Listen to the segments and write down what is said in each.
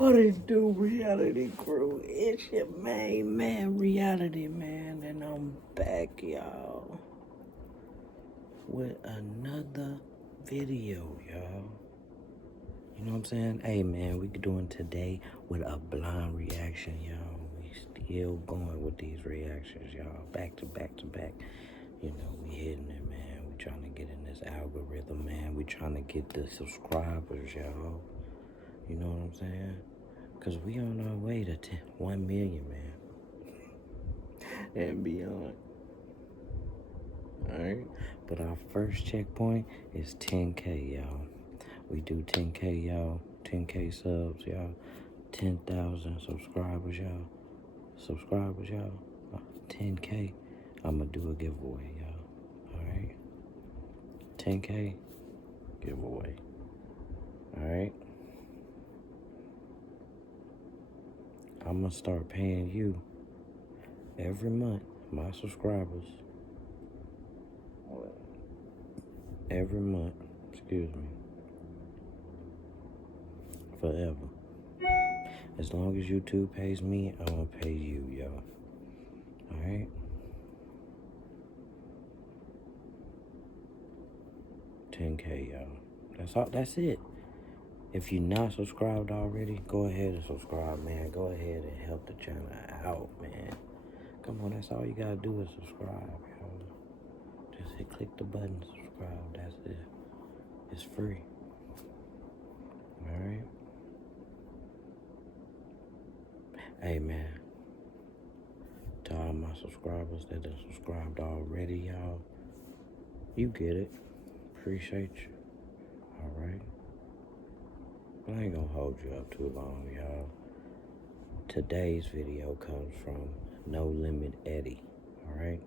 What it do, reality crew? It's your main man, Reality Man, and I'm back, y'all, with another video, y'all. You know what I'm saying? Hey, man, we doing today with a blind reaction, y'all. We still going with these reactions, y'all. Back to back to back. You know, we hitting it, man. We trying to get in this algorithm, man. We trying to get the subscribers, y'all. You know what I'm saying? Because we on our way to 1 million, man. And beyond. Alright? But our first checkpoint is 10K, y'all. We do 10K, y'all. 10K subs, y'all. 10,000 subscribers, y'all. 10K. I'm going to do a giveaway, y'all. Alright? 10K giveaway. Alright? I'm going to start paying you every month, my subscribers, every month, forever. As long as YouTube pays me, I'm going to pay you, y'all. Alright? $10K, y'all. That's all. That's it. If you're not subscribed already, go ahead and subscribe, man. Go ahead and help the channel out, man. Come on, that's all you gotta do is subscribe, y'all. Just click the button, subscribe. That's it. It's free. Alright? Hey, man. To all my subscribers that are subscribed already, y'all, you get it. Appreciate you. Alright? But I ain't gonna hold you up too long, y'all. Today's video comes from No Limit Eddie, alright?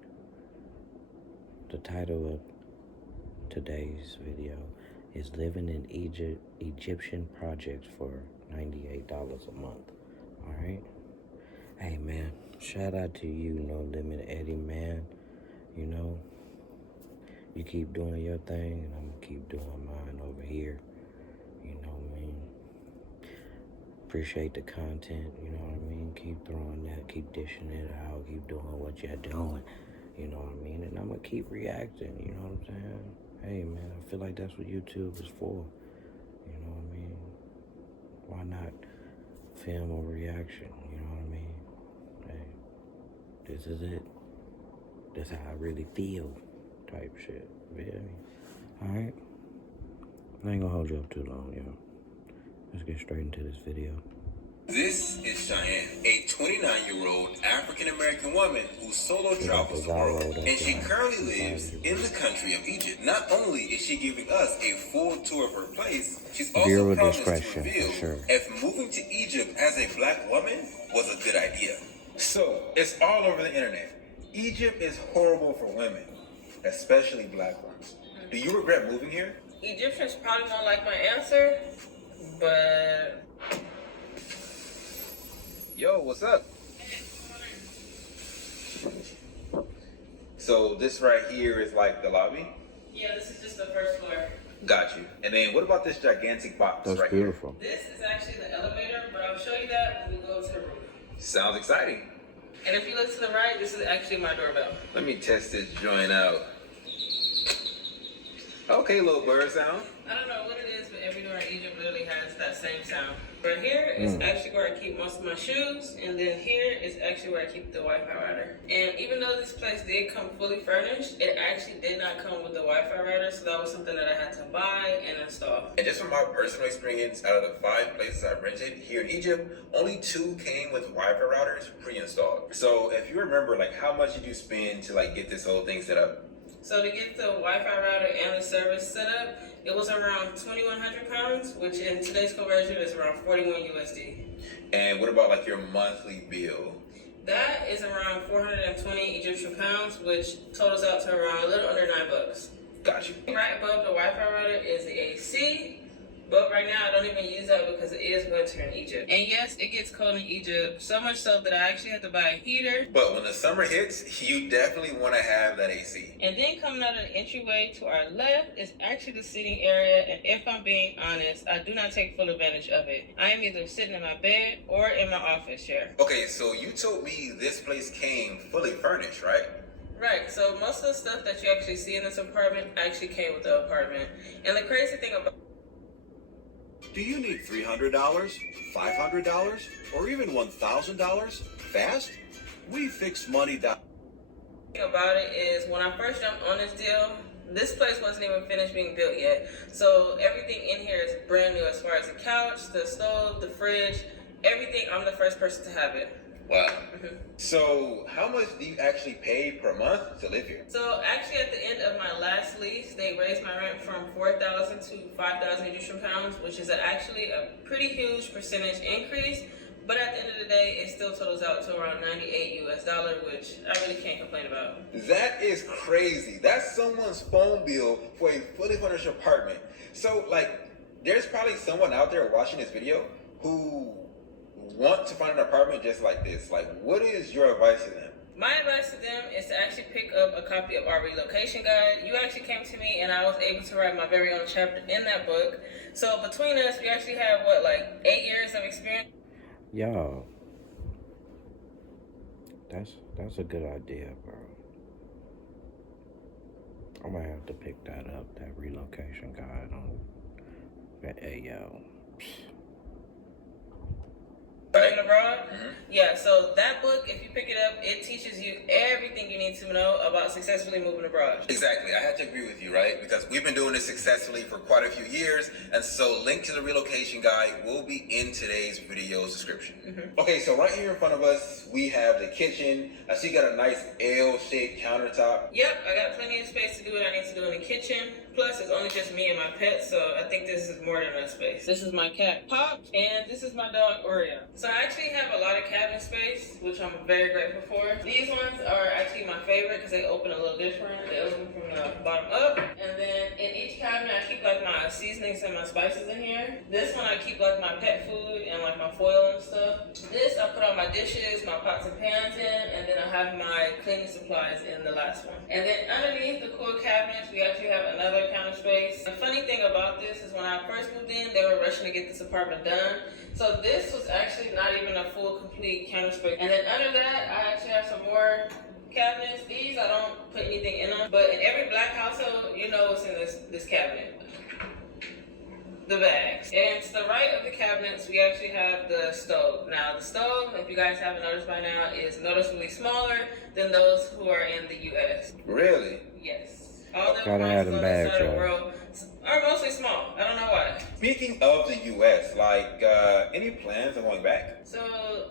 The title of today's video is Living in Egyptian Projects for $98 a month, alright? Hey, man, shout out to you, No Limit Eddie, man. You know, you keep doing your thing, and I'm gonna keep doing mine over here. You know what I mean? Appreciate the content, you know what I mean? Keep throwing that, keep dishing it out, keep doing what you're doing, you know what I mean? And I'm gonna keep reacting, you know what I'm saying? Hey, man, I feel like that's what YouTube is for, you know what I mean? Why not film a reaction, you know what I mean? Hey, this is it. This is how I really feel type shit, you feel me? Alright? I ain't gonna hold you up too long, y'all. Let's get straight into this video. This is Cheyenne, a 29-year-old African-American woman who solo travels the world, and she currently lives in the country of Egypt. Not only is she giving us a full tour of her place, she's also promised to reveal if moving to Egypt as a black woman was a good idea. So, it's all over the internet. Egypt is horrible for women, especially black ones. Do you regret moving here? Egyptians probably won't like my answer, but... Yo, what's up? So this right here is like the lobby? Yeah, this is just the first floor. Got you. And then what about this gigantic box That's right beautiful. This is actually the elevator, but I'll show you that when we go to the roof. here? Sounds exciting. And if you look to the right, this is actually my doorbell. Let me test this joint out. Okay, little bird sound. I don't know what it is, but every door in Egypt literally has that same sound. Right here is actually where I keep most of my shoes, and then here is actually where I keep the Wi-Fi router. And even though this place did come fully furnished, it actually did not come with the Wi-Fi router, so that was something that I had to buy and install. And just from my personal experience, out of the 5 places I rented here in Egypt, only 2 came with Wi-Fi routers pre-installed. So if you remember, like, how much did you spend to like get this whole thing set up? So to get the Wi-Fi router and the service set up, it was around 2,100 pounds, which in today's conversion is around 41 USD. And what about like your monthly bill? That is around 420 Egyptian pounds, which totals out to around a little under $9. Got you. Right above the Wi-Fi router is the AC, But right now I don't even use that because it is winter in Egypt. And yes, it gets cold in Egypt, so much so that I actually have to buy a heater. But when the summer hits, you definitely want to have that AC. And then coming out of the entryway to our left is actually the sitting area, and if I'm being honest, I do not take full advantage of it. I am either sitting in my bed or in my office chair. Okay, so you told me this place came fully furnished, right? Right, so most of the stuff that you actually see in this apartment actually came with the apartment. And the crazy thing about Do you need $300, $500, or even $1,000 fast? We fix money down. about it is when I first jumped on this deal, this place wasn't even finished being built yet. So everything in here is brand new as far as the couch, the stove, the fridge, everything. I'm the first person to have it. Wow. So how much do you actually pay per month to live here? So actually at the end of my last lease, they raised my rent from 4,000 to 5,000 Egyptian pounds, which is actually a pretty huge percentage increase. But at the end of the day, it still totals out to around $98 US, which I really can't complain about. That is crazy. That's someone's phone bill for a fully furnished apartment. So, like, there's probably someone out there watching this video who want to find an apartment just like this. Like, what is your advice to them? My advice to them is to actually pick up a copy of our relocation guide. You actually came to me and I was able to write my very own chapter in that book. So between us, we actually have, 8 years of experience? Yo, that's a good idea, bro. I might have to pick that up, that relocation guide on that. Hey, yo. Living abroad? Yeah, so that book, if you pick it up, it teaches you everything you need to know about successfully moving abroad. Exactly. I had to agree with you, right? Because we've been doing this successfully for quite a few years. And so link to the relocation guide will be in today's video's description. Okay, so right here in front of us, we have the kitchen. I see you got a nice L-shaped countertop. Yep, I got plenty of space to do what I need to do in the kitchen. Plus, it's only just me and my pet, so I think this is more than enough space. This is my cat, Pop, and this is my dog, Oreo. So I actually have a lot of cabinet space, which I'm very grateful for. These ones are actually my favorite because they open a little different. They open from the bottom up. And then in each cabinet, I keep my seasonings and my spices in here. This one, I keep my pet food and my foil and stuff. This, I put all my dishes, my pots and pans in, and then I have my cleaning supplies in the last one. And then underneath the cool cabinets, we actually have another counter space. The funny thing about this is when I first moved in, they were rushing to get this apartment done. So this was actually not even a full, complete counter space. And then under that, I actually have some more cabinets. These, I don't put anything in them. But in every black household, you know what's in this cabinet. The bags. And to the right of the cabinets, we actually have the stove. Now, the stove, if you guys haven't noticed by now, is noticeably smaller than those who are in the U.S. Really? Yes. All the Gotta have them bags, of the y'all. world are mostly small. I don't know why. Speaking of the U.S., any plans on going back? So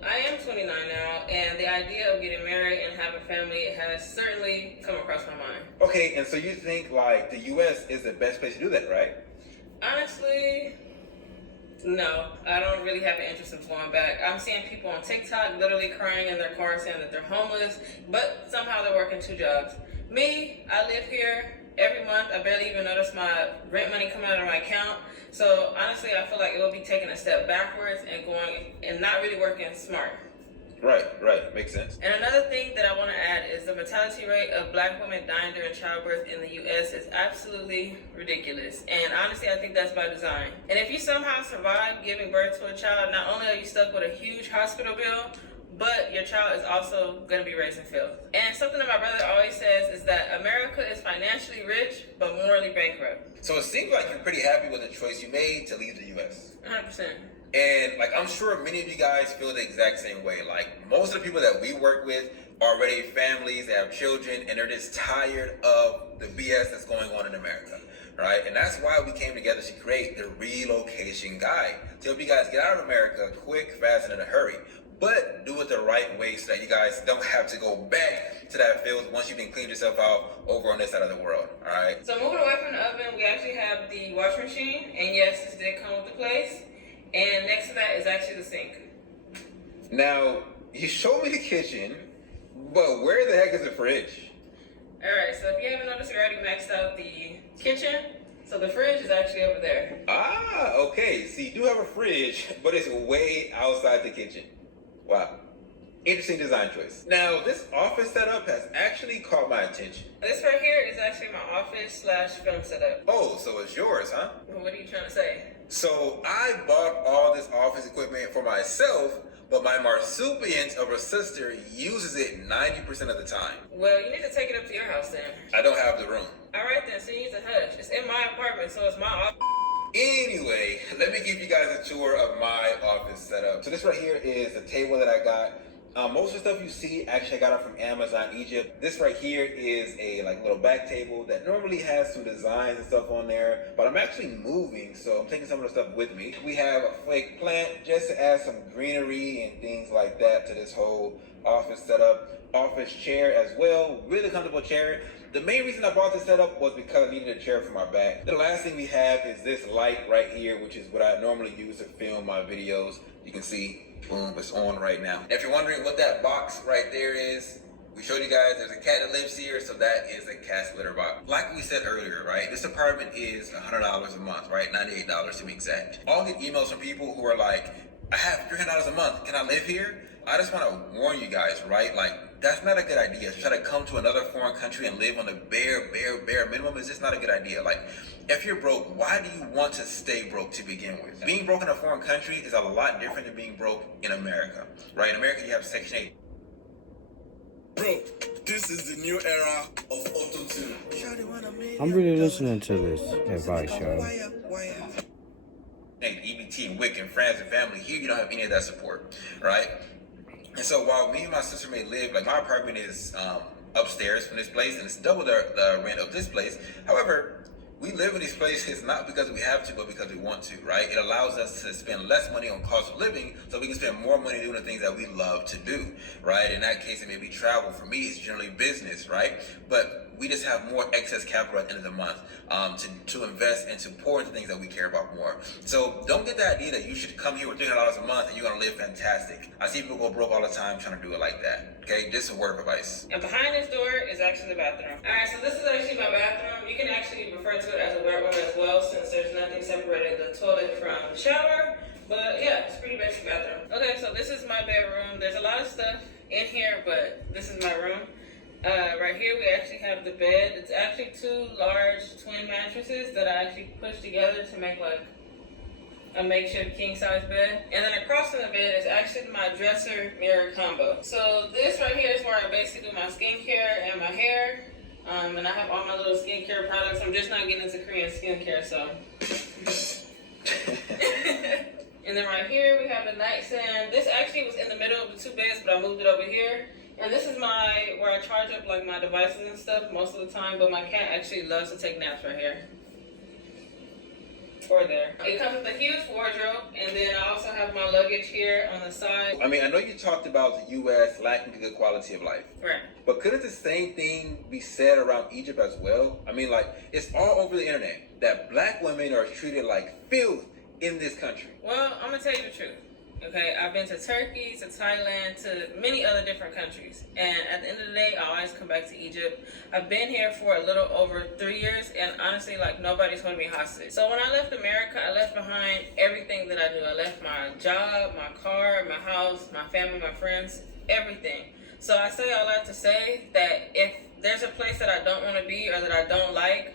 I am 29 now, and the idea of getting married and having family has certainly come across my mind. Okay, and so you think, the U.S. is the best place to do that, right? Honestly, no. I don't really have an interest in going back. I'm seeing people on TikTok literally crying in their car saying that they're homeless, but somehow they're working 2 jobs. Me, I live here every month. I barely even notice my rent money coming out of my account. So honestly, I feel like it will be taking a step backwards and going and not really working smart. Right. Makes sense. And another thing that I want to add is the mortality rate of black women dying during childbirth in the U.S. is absolutely ridiculous. And honestly, I think that's by design. And if you somehow survive giving birth to a child, not only are you stuck with a huge hospital bill, but your child is also going to be raised in filth. And something that my brother always says is that America is financially rich, but morally bankrupt. So it seems like you're pretty happy with the choice you made to leave the U.S. 100%. And I'm sure many of you guys feel the exact same way. Most of the people that we work with already have families, they have children, and they're just tired of the BS that's going on in America, right? And that's why we came together to create the relocation guide to help you guys get out of America quick, fast, and in a hurry. But do it the right way so that you guys don't have to go back to that field once you can clean yourself out over on this side of the world, all right? So moving away from the oven, we actually have the washing machine. And yes, this did come with the place. And next to that is actually the sink. Now, you showed me the kitchen, but where the heck is the fridge? Alright, so if you haven't noticed, we already maxed out the kitchen. So the fridge is actually over there. Ah, okay. So you do have a fridge, but it's way outside the kitchen. Wow. Interesting design choice. Now, this office setup has actually caught my attention. This right here is actually my office / film setup. Oh, so it's yours, huh? What are you trying to say? So I bought all this office equipment for myself, but my marsupials of a sister uses it 90% of the time. Well, you need to take it up to your house then. I don't have the room. All right then, so you need to hush. It's in my apartment, so it's my office. Anyway, let me give you guys a tour of my office setup. So this right here is the table that I got. Most of the stuff you see, actually I got it from Amazon Egypt. This right here is a little back table that normally has some designs and stuff on there, but I'm actually moving, so I'm taking some of the stuff with me. We have a fake plant just to add some greenery and things like that to this whole office setup. Office chair as well, really comfortable chair. The main reason I bought this setup was because I needed a chair for my back. The last thing we have is this light right here, which is what I normally use to film my videos. You can see, boom, it's on right now. If you're wondering what that box right there is, we showed you guys there's a cat that lives here, so that is a cat litter box. Like we said earlier, right, this apartment is $100 a month, right, $98 to be exact. I'll get emails from people who are like, I have $300 a month, can I live here? I just want to warn you guys, right, that's not a good idea. To try to come to another foreign country and live on the bare minimum is just not a good idea. If you're broke, why do you want to stay broke to begin with? Being broke in a foreign country is a lot different than being broke in America, right? In America, you have Section 8. Bro, this is the new era of auto-tune. I'm really listening to this advice, y'all. And EBT and WIC and friends and family. Here, you don't have any of that support, right? And so while me and my sister may live, my apartment is upstairs from this place, and it's double the rent of this place. However, we live in these places not because we have to, but because we want to, right? It allows us to spend less money on cost of living so we can spend more money doing the things that we love to do, right? In that case, it may be travel. For me, it's generally business, right? But we just have more excess capital at the end of the month to invest and to pour into things that we care about more. So don't get the idea that you should come here with $300 a month and you're going to live fantastic. I see people go broke all the time trying to do it like that, okay? This is a word of advice. And behind this door is actually the bathroom. Alright, so this is actually my bathroom. You can actually refer to it as a wet room as well, since there's nothing separating the toilet from the shower. But yeah, it's a pretty basic bathroom. Okay, so this is my bedroom. There's a lot of stuff in here, but this is my room. Right here we actually have the bed. It's actually 2 large twin mattresses that I actually pushed together to make a makeshift king size bed. And then across from the bed is actually my dresser mirror combo. So this right here is where I basically do my skincare and my hair. And I have all my little skincare products. I'm just not getting into Korean skincare, so. And then right here we have the nightstand. This actually was in the middle of the 2 beds, but I moved it over here. And this is where I charge up my devices and stuff most of the time, but my cat actually loves to take naps right here. Or there. It comes with a huge wardrobe, and then I also have my luggage here on the side. I mean, I know you talked about the U.S. lacking a good quality of life. Right. But couldn't the same thing be said around Egypt as well? I mean, it's all over the internet that black women are treated like filth in this country. Well, I'm going to tell you the truth. Okay, I've been to Turkey, to Thailand, to many other different countries. And at the end of the day, I always come back to Egypt. I've been here for a little over 3 years, and honestly, nobody's holding me hostage. So when I left America, I left behind everything that I knew. I left my job, my car, my house, my family, my friends, everything. So I say all that to say that if there's a place that I don't want to be or that I don't like,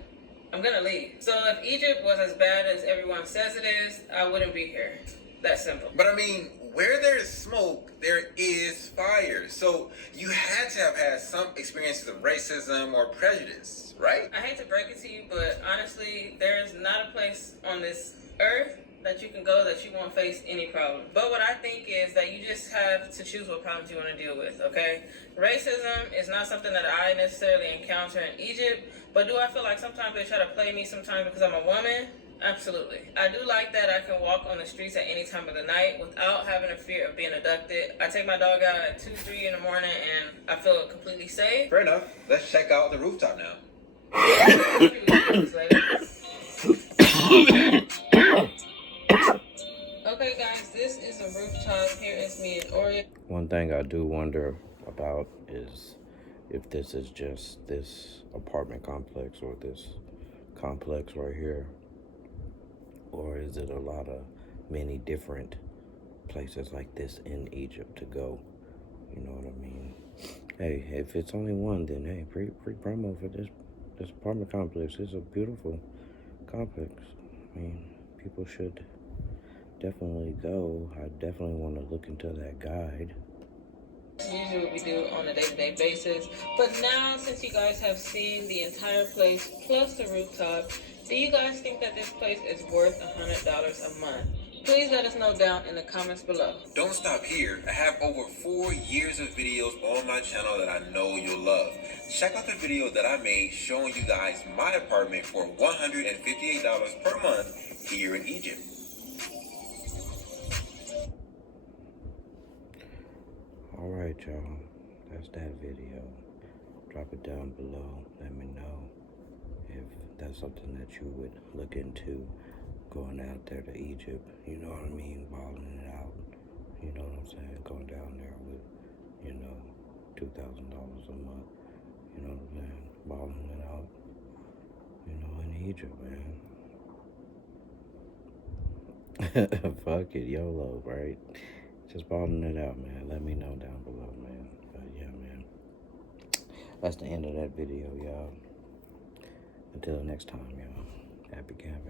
I'm gonna leave. So if Egypt was as bad as everyone says it is, I wouldn't be here. That simple. But I mean, where there is smoke, there is fire. So you had to have had some experiences of racism or prejudice, right? I hate to break it to you, but honestly, there's not a place on this earth that you can go that you won't face any problem. But what I think is that you just have to choose what problems you want to deal with, okay? Racism is not something that I necessarily encounter in Egypt, but do I feel like sometimes they try to play me sometimes because I'm a woman? Absolutely. I do like that I can walk on the streets at any time of the night without having a fear of being abducted. I take my dog out at 2, 3 in the morning and I feel completely safe. Fair enough. Let's check out the rooftop now. Okay guys, this is a rooftop. Here is me and Oreo. One thing I do wonder about is if this is just this apartment complex or this complex right here? Or is it a lot of many different places like this in Egypt to go? You know what I mean? Hey, if it's only one, then hey, free promo for this apartment complex. It's a beautiful complex. I mean, people should definitely go. I definitely want to look into that guide. Usually what we do on a day-to-day basis. But now, since you guys have seen the entire place plus the rooftop, do you guys think that this place is worth $100 a month? Please let us know down in the comments below. Don't stop here. I have over 4 years of videos on my channel that I know you'll love. Check out the video that I made showing you guys my apartment for $158 per month here in Egypt. Alright, y'all. That's that video. Drop it down below. Let me know if that's something that you would look into, going out there to Egypt. You know what I mean? Balling it out. You know what I'm saying? Going down there with, you know, $2,000 a month. You know what I'm saying? Balling it out. You know, in Egypt, man. Fuck it, YOLO, right? Just balling it out, man. Let me know down below, man. But yeah, man. That's the end of that video, y'all. Until next time, y'all. Happy camping.